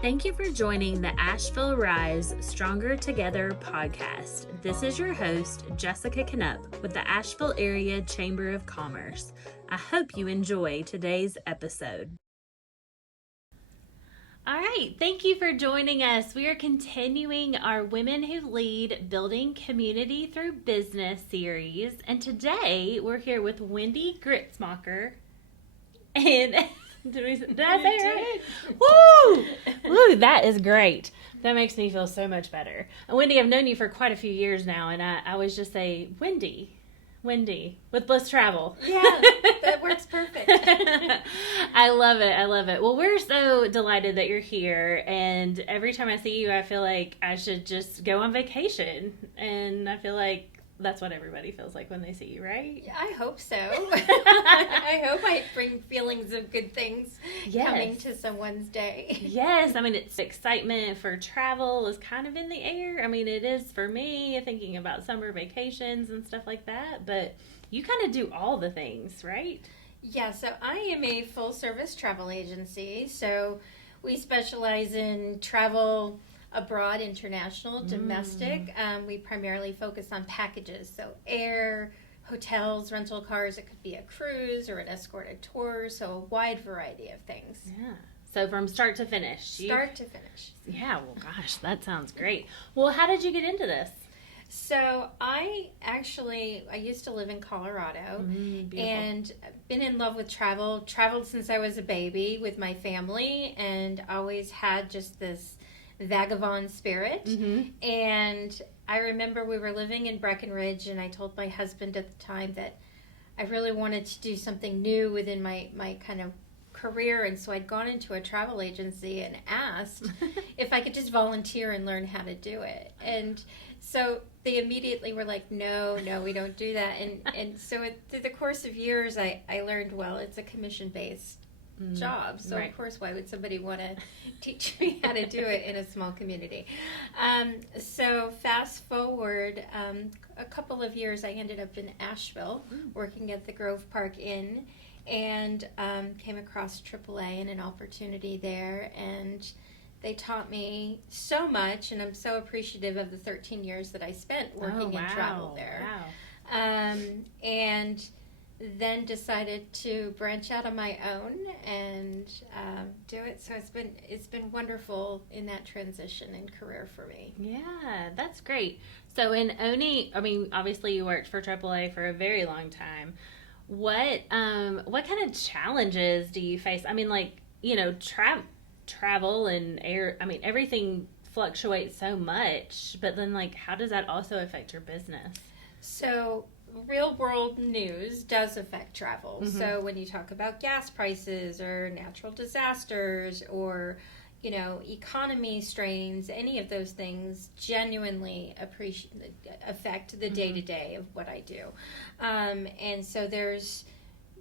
Thank you for joining the Asheville Rise Stronger Together podcast. This is your host, Jessica Knupp with the Asheville Area Chamber of Commerce. I hope you enjoy today's episode. All right, thank you for joining us. We are continuing our Women Who Lead Building Community Through Business series, and today we're here with Wendy Gritzmacher. And did I say it right? Woo! That is great. That makes me feel so much better. And Wendy, I've known you for quite a few years now, and I always just say Wendy with Bliss Travel. Yeah, that works perfect. I love it. Well, we're so delighted that you're here, and every time I see you, I feel like I should just go on vacation, and I feel like that's what everybody feels like when they see you, right? Yeah, I hope so. I hope I bring feelings of good things coming to someone's day. Yes, I mean, it's excitement for travel is kind of in the air. I mean, it is for me, thinking about summer vacations and stuff like that, but you kind of do all the things, right? Yeah, so I am a full-service travel agency, so we specialize in travel abroad, international, domestic. We primarily focus on packages, so air, hotels, rental cars. It could be a cruise or an escorted tour, so a wide variety of things. Yeah. So from start to finish. Start to finish. Yeah, well, gosh, that sounds great. Well, how did you get into this? So I used to live in Colorado and been in love with traveled since I was a baby with my family, and always had just this vagabond spirit. And I remember we were living in Breckenridge, and I told my husband at the time that I really wanted to do something new within my kind of career, and so I'd gone into a travel agency and asked if I could just volunteer and learn how to do it. And so they immediately were like, no, we don't do that. And so through the course of years, I learned, well, it's a commission-based job, so right. Of course, why would somebody want to teach me how to do it in a small community? So fast forward a couple of years, I ended up in Asheville working at the Grove Park Inn, and came across AAA and an opportunity there, and they taught me so much, and I'm so appreciative of the 13 years that I spent working in travel there. And then decided to branch out on my own and do it. So it's been wonderful in that transition and career for me. Yeah, that's great. So obviously you worked for AAA for a very long time. What kind of challenges do you face? I mean, like, travel and air, I mean, everything fluctuates so much, but then, like, how does that also affect your business? So real world news does affect travel. So when you talk about gas prices or natural disasters or, economy strains, any of those things genuinely affect the day-to-day of what I do. And so there's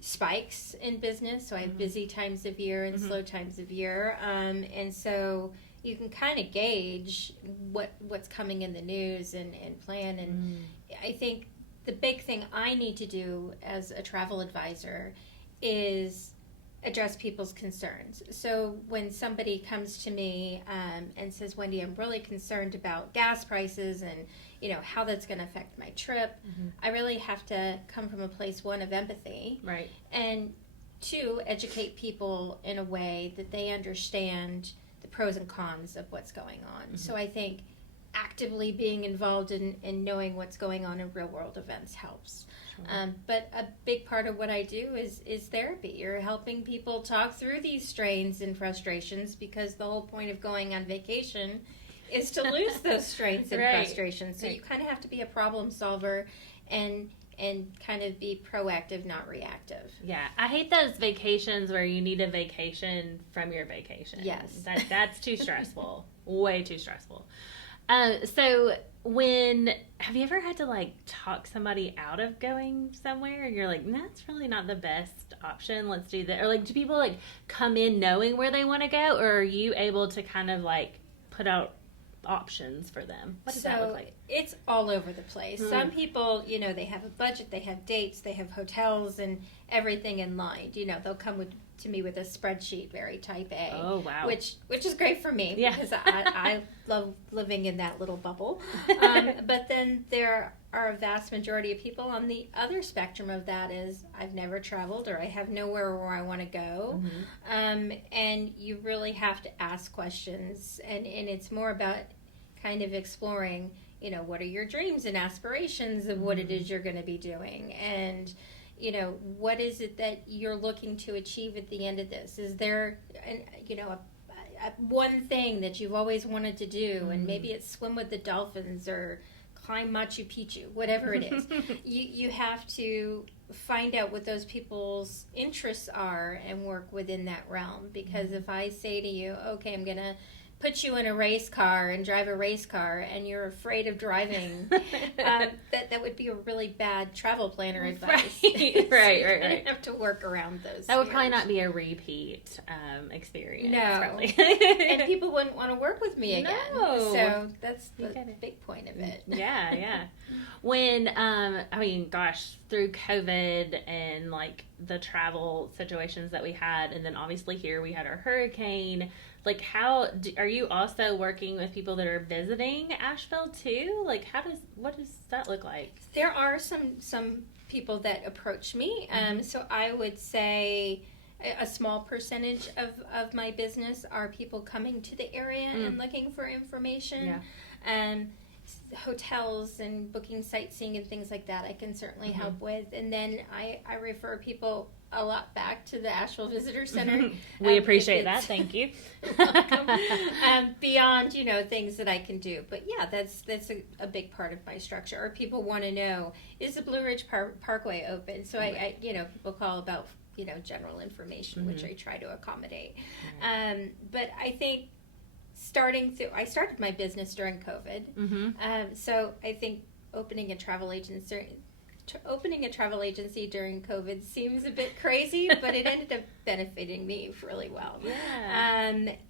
spikes in business. So I have busy times of year and slow times of year. And so you can kind of gauge what's coming in the news and plan. And I think the big thing I need to do as a travel advisor is address people's concerns. So when somebody comes to me and says, Wendy, I'm really concerned about gas prices and how that's going to affect my trip, I really have to come from a place, one, of empathy, right, and two, educate people in a way that they understand the pros and cons of what's going on. So I think actively being involved in knowing what's going on in real world events helps. Sure. But a big part of what I do is therapy. You're helping people talk through these strains and frustrations, because the whole point of going on vacation is to lose those strains and frustrations. So you kind of have to be a problem solver and kind of be proactive, not reactive. Yeah, I hate those vacations where you need a vacation from your vacation. Yes. That's too stressful. Way too stressful. So have you ever had to talk somebody out of going somewhere and you're like, that's really not the best option, let's do that? Or do people come in knowing where they want to go, or are you able to kind of put out options for them? What does that look like? It's all over the place. Some people, they have a budget, they have dates, they have hotels and everything in line. They'll come with to me with a spreadsheet, very type A. Oh, wow. Which is great for me because I love living in that little bubble. But then there are a vast majority of people on the other spectrum of that is I've never traveled or I have nowhere where I want to go. And you really have to ask questions, and it's more about kind of exploring, what are your dreams and aspirations of what it is you're going to be doing, and what is it that you're looking to achieve at the end of this? Is there one thing that you've always wanted to do, and maybe it's swim with the dolphins or climb Machu Picchu, whatever it is. You have to find out what those people's interests are and work within that realm. Because if I say to you, okay, I'm going to put you in a race car and drive a race car, and you're afraid of driving, that would be a really bad travel planner advice. Right. You have to work around those. That would probably not be a repeat experience. No. Probably. And people wouldn't want to work with me again. No. So that's the big point of it. Yeah. When, through COVID and like the travel situations that we had, and then obviously here we had our hurricane, like are you also working with people that are visiting Asheville too? Like what does that look like? There are some people that approach me. So I would say a small percentage of my business are people coming to the area and looking for information. Hotels and booking sightseeing and things like that I can certainly help with. And then I refer people a lot back to the Asheville Visitor Center. We appreciate that. Thank you. Beyond, things that I can do. But yeah, that's a big part of my structure. Or people want to know, is the Blue Ridge Parkway open? So I people call about, general information, which I try to accommodate. But I think I started my business during COVID. So I think opening a travel agency during COVID seems a bit crazy, but it ended up benefiting me really well.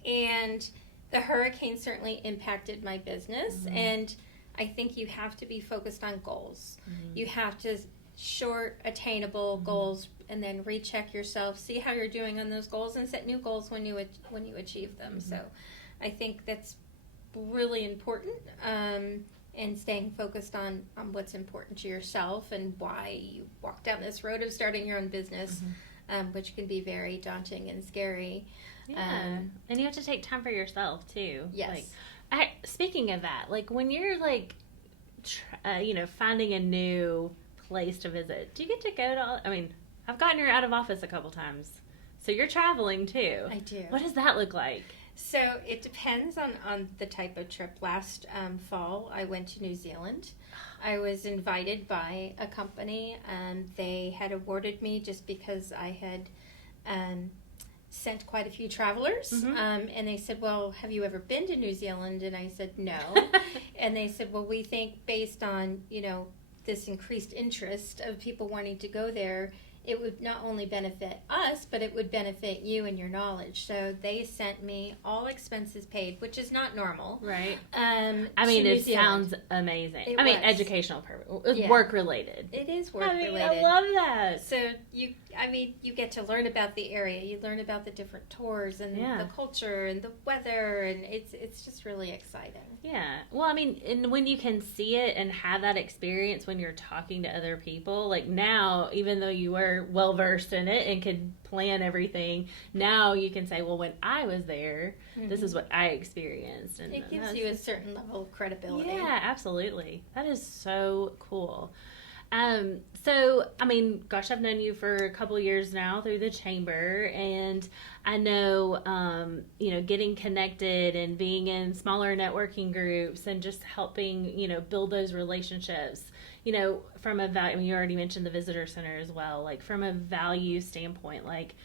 And the hurricane certainly impacted my business, and I think you have to be focused on goals. You have to short, attainable goals, and then recheck yourself, see how you're doing on those goals, and set new goals when you achieve them. So I think that's really important. And staying focused on what's important to yourself and why you walk down this road of starting your own business, which can be very daunting and scary. And you have to take time for yourself too. Yes. Speaking of that, like when you're like, finding a new place to visit, do you get to go to I've gotten her out of office a couple times. So you're traveling too. I do. What does that look like? So it depends on the type of trip. Last fall, I went to New Zealand. I was invited by a company, and they had awarded me just because I had sent quite a few travelers. And they said, well, have you ever been to New Zealand? And I said, no. And they said, well, we think based on, this increased interest of people wanting to go there, it would not only benefit us, but it would benefit you and your knowledge. So they sent me all expenses paid, which is not normal. Right. It sounds amazing. Educational purpose, work related. It is work related. I love that. So you get to learn about the area. You learn about the different tours and the culture and the weather, and it's just really exciting. Yeah. Well, and when you can see it and have that experience when you're talking to other people, like now, even though you were well versed in it and could plan everything, now you can say, well, when I was there, this is what I experienced. And it gives you a certain level of credibility. Yeah, absolutely. That is so cool. I've known you for a couple years now through the chamber, and I know, getting connected and being in smaller networking groups and just helping, build those relationships, from a value, you already mentioned the visitor center as well, like from a value standpoint, like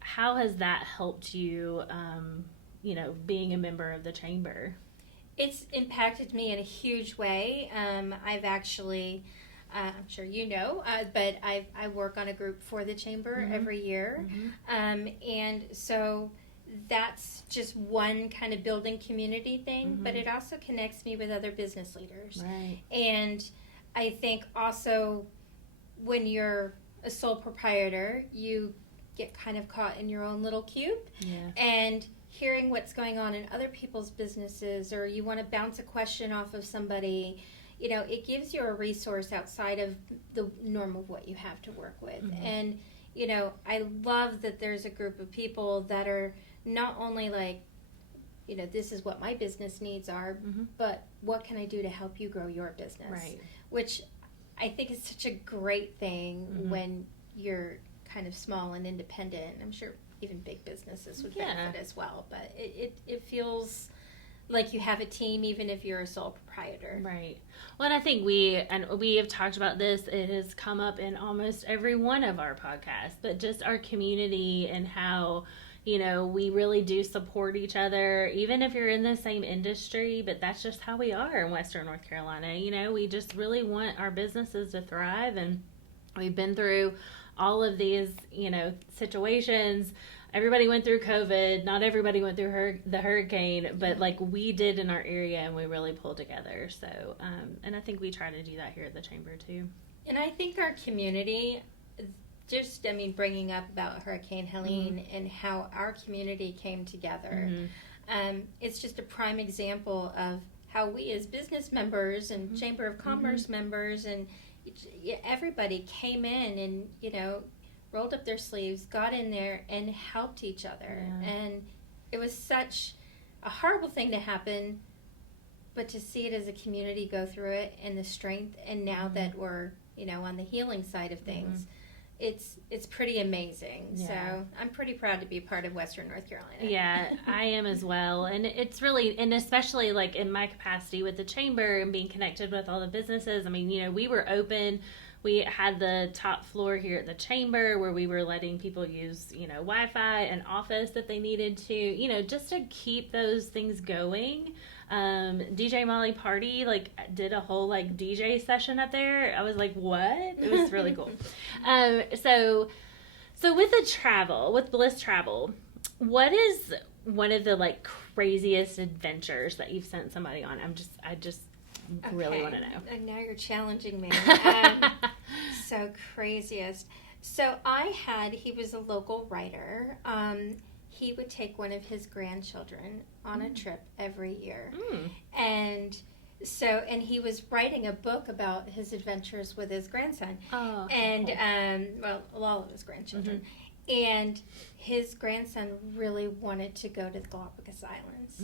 how has that helped you, being a member of the chamber? It's impacted me in a huge way. I've actually, I'm sure but I work on a group for the chamber every year. And so that's just one kind of building community thing, but it also connects me with other business leaders. Right. And I think also when you're a sole proprietor, you get kind of caught in your own little cube. Yeah. And hearing what's going on in other people's businesses, or you want to bounce a question off of somebody, you know, it gives you a resource outside of the norm of what you have to work with. Mm-hmm. And, you know, I love that there's a group of people that are not only like, you know, this is what my business needs are, Mm-hmm. but what can I do to help you grow your business? Right. Which I think is such a great thing Mm-hmm. when you're kind of small and independent. I'm sure even big businesses would benefit as well, but it feels like you have a team even if you're a sole proprietor. Right. Well, and I think we have talked about this. It has come up in almost every one of our podcasts, but just our community and how, you know, we really do support each other, even if you're in the same industry, but that's just how we are in Western North Carolina. You know, we just really want our businesses to thrive, and we've been through all of these, you know, situations. Everybody went through COVID. Not everybody went through the hurricane, but like we did in our area, and we really pulled together. So, and I think we try to do that here at the Chamber too. And I think our community, just, I mean, bringing up about Hurricane Helene Mm-hmm. and how our community came together, Mm-hmm. It's just a prime example of how we as business members and Mm-hmm. Chamber of Commerce members and everybody came in and, you know, rolled up their sleeves, got in there, and helped each other. Yeah. And it was such a horrible thing to happen, but to see it as a community go through it and the strength, and now Mm-hmm. that we're, you know, on the healing side of things, it's pretty amazing. Yeah. So I'm pretty proud to be part of Western North Carolina. Yeah, I am as well. And it's really, and especially like in my capacity with the Chamber and being connected with all the businesses. I mean, you know, we were open. We had the top floor here at the Chamber where we were letting people use, you know, Wi-Fi and office if they needed to, you know, just to keep those things going. DJ Molly Party like did a whole like DJ session up there. I was like, what? It was really cool. So with the travel, with Bliss Travel, what is one of the like craziest adventures that you've sent somebody on? I just really want to know. And now you're challenging me. So craziest. So he was a local writer. He would take one of his grandchildren on a trip every year. And he was writing a book about his adventures with his grandson. Oh, and, well, all of his grandchildren. And his grandson really wanted to go to the Galapagos Islands.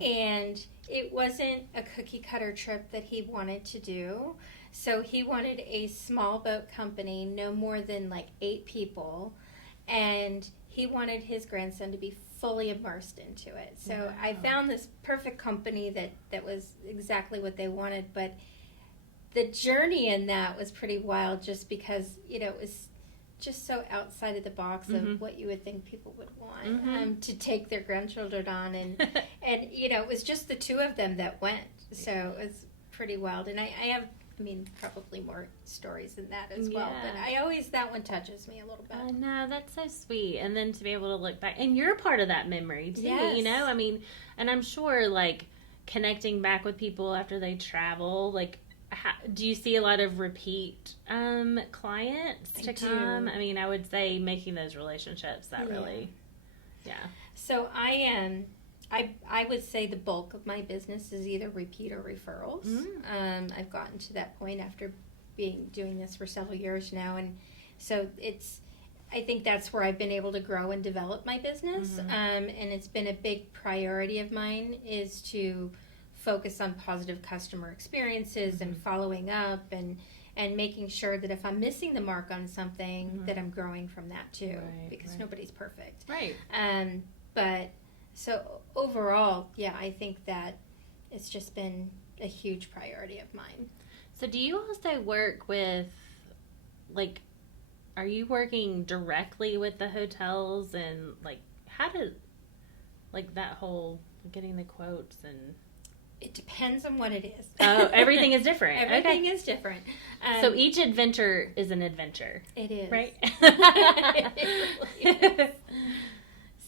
And it wasn't a cookie cutter trip that he wanted to do. So he wanted a small boat company, no more than like 8 people. And he wanted his grandson to be fully immersed into it. So Wow. I found this perfect company that was exactly what they wanted. But the journey in that was pretty wild, just because, you know, it was just so outside of the box of what you would think people would want to take their grandchildren on. And you know, it was just the 2 of them that went. So it was pretty wild. And I have, I mean, probably more stories than that as well. Yeah. But that one touches me a little bit. I know, that's so sweet. And then to be able to look back, and you're part of that memory too, Yes. you know? I mean, and I'm sure like connecting back with people after they travel, like, do you see a lot of repeat clients to come? I mean, I would say making those relationships really, So I would say the bulk of my business is either repeat or referrals. I've gotten to that point after doing this for several years now, and so I think that's where I've been able to grow and develop my business. And it's been a big priority of mine is to focus on positive customer experiences and following up and making sure that if I'm missing the mark on something, that I'm growing from that too, because nobody's perfect. Right. But so overall, I think that it's just been a huge priority of mine. So do you also work with, like, are you working directly with the hotels, and like how did, like, that whole getting the quotes and... It depends on what it is. Oh, everything is different. Everything is different. So each adventure is an adventure. It is. Right? It really is.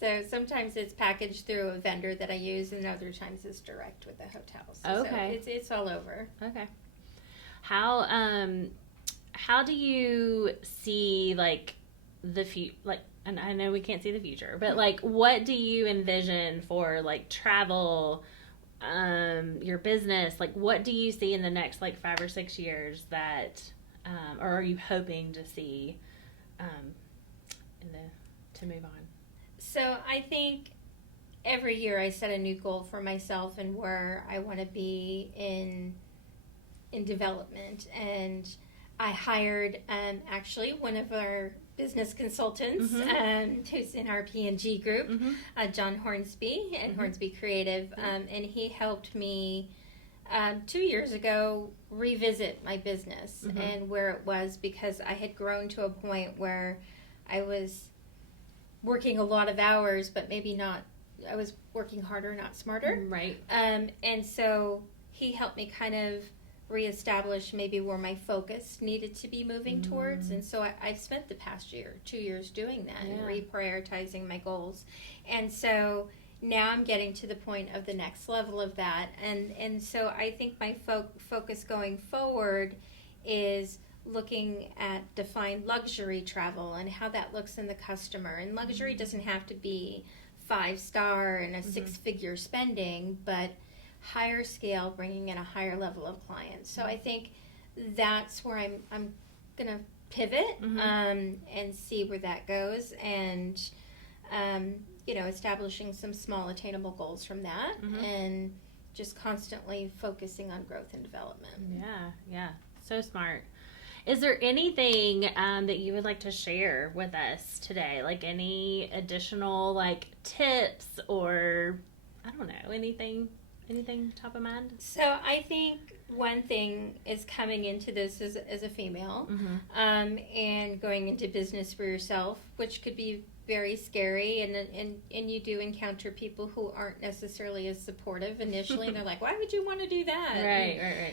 So sometimes it's packaged through a vendor that I use, and other times it's direct with the hotels. Okay. So it's all over. Okay. How do you see, like, the future, like, and I know we can't see the future, but like, what do you envision for like travel, your business? Like, what do you see in the next like 5 or 6 years that, or are you hoping to see, to move on? So I think every year I set a new goal for myself and where I want to be in development. And I hired actually one of our business consultants who's in our P&G group, John Hornsby at Hornsby Creative, and he helped me 2 years ago revisit my business and where it was, because I had grown to a point where I was working a lot of hours, but maybe not, I was working harder, not smarter. Right. And so he helped me kind of reestablish maybe where my focus needed to be moving towards. And so I've spent the past 2 years doing that and reprioritizing my goals. And so now I'm getting to the point of the next level of that. And so I think my focus going forward is looking at defined luxury travel and how that looks in the customer. And luxury doesn't have to be 5-star and a 6-figure spending, but higher scale, bringing in a higher level of clients. So I think that's where I'm going to pivot and see where that goes, and establishing some small attainable goals from that, and just constantly focusing on growth and development. Yeah, so smart. Is there anything that you would like to share with us today? Like any additional like tips, or I don't know, anything top of mind? So I think one thing is coming into this as a female, and going into business for yourself, which could be very scary, and you do encounter people who aren't necessarily as supportive initially, and they're like, why would you want to do that? Right.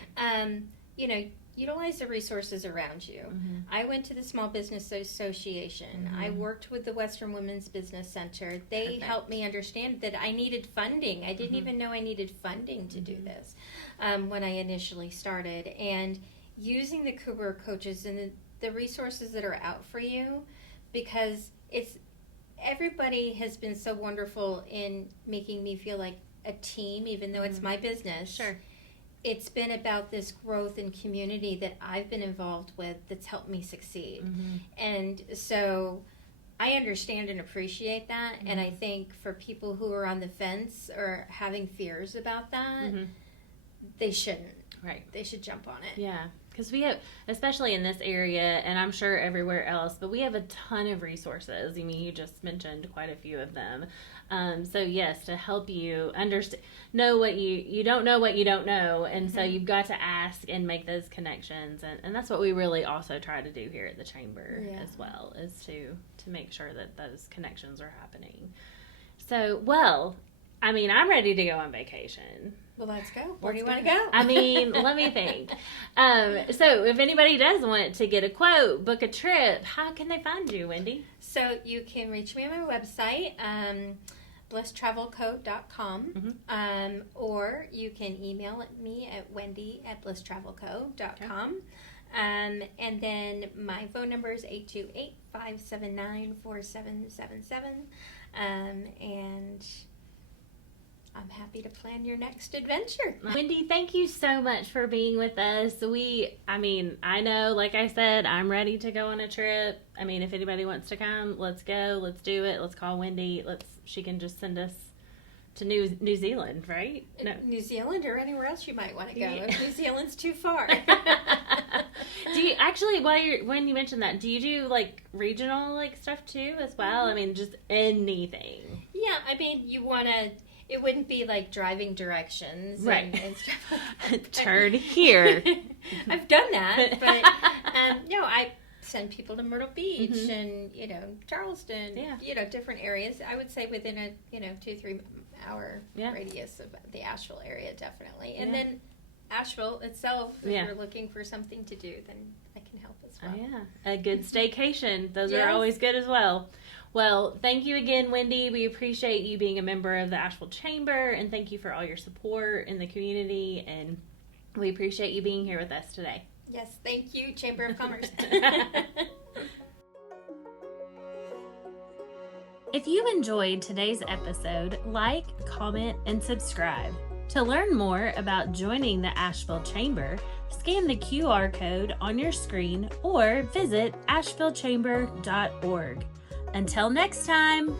Utilize the resources around you. I went to the Small Business Association. I worked with the Western Women's Business Center. They helped me understand that I needed funding. I didn't even know I needed funding to do this when I initially started. And using the career coaches and the resources that are out for you, because everybody has been so wonderful in making me feel like a team, even though it's my business. Sure. It's been about this growth and community that I've been involved with that's helped me succeed. And so I understand and appreciate that. And I think for people who are on the fence or having fears about that, they shouldn't. Right. They should jump on it. Yeah. Because we have, especially in this area, and I'm sure everywhere else, but we have a ton of resources. I mean, you just mentioned quite a few of them. So yes, to help you understand, know what you don't know what you don't know, and so you've got to ask and make those connections, and that's what we really also try to do here at the Chamber as well, is to make sure that those connections are happening. So, well, I mean, I'm ready to go on vacation. Well, let's go. Where do you want to go? I mean, let me think. So if anybody does want to get a quote, book a trip, how can they find you, Wendy? So you can reach me on my website, blisstravelco.com, or you can email me at wendy@blisstravelco.com. And then my phone number is 828-579-4777. And I'm happy to plan your next adventure. Wendy, thank you so much for being with us. I know, like I said, I'm ready to go on a trip. I mean, if anybody wants to come, let's go. Let's do it. Let's call Wendy. She can just send us to New Zealand, right? No. New Zealand or anywhere else you might want to go. If New Zealand's too far. Do you actually, when you mentioned that, do you do like regional like stuff too as well? I mean, just anything. Yeah, I mean, it wouldn't be like driving directions, right? And stuff like that. Turn here. I've done that, but I send people to Myrtle Beach and Charleston, different areas. I would say within a 2-3 hour radius of the Asheville area, definitely. And then Asheville itself, if you're looking for something to do, then I can help as well. Oh, yeah, a good staycation. Those are always good as well. Well, thank you again, Wendy. We appreciate you being a member of the Asheville Chamber, and thank you for all your support in the community, and we appreciate you being here with us today. Yes, thank you, Chamber of Commerce. If you enjoyed today's episode, like, comment, and subscribe. To learn more about joining the Asheville Chamber, scan the QR code on your screen or visit ashevillechamber.org. Until next time.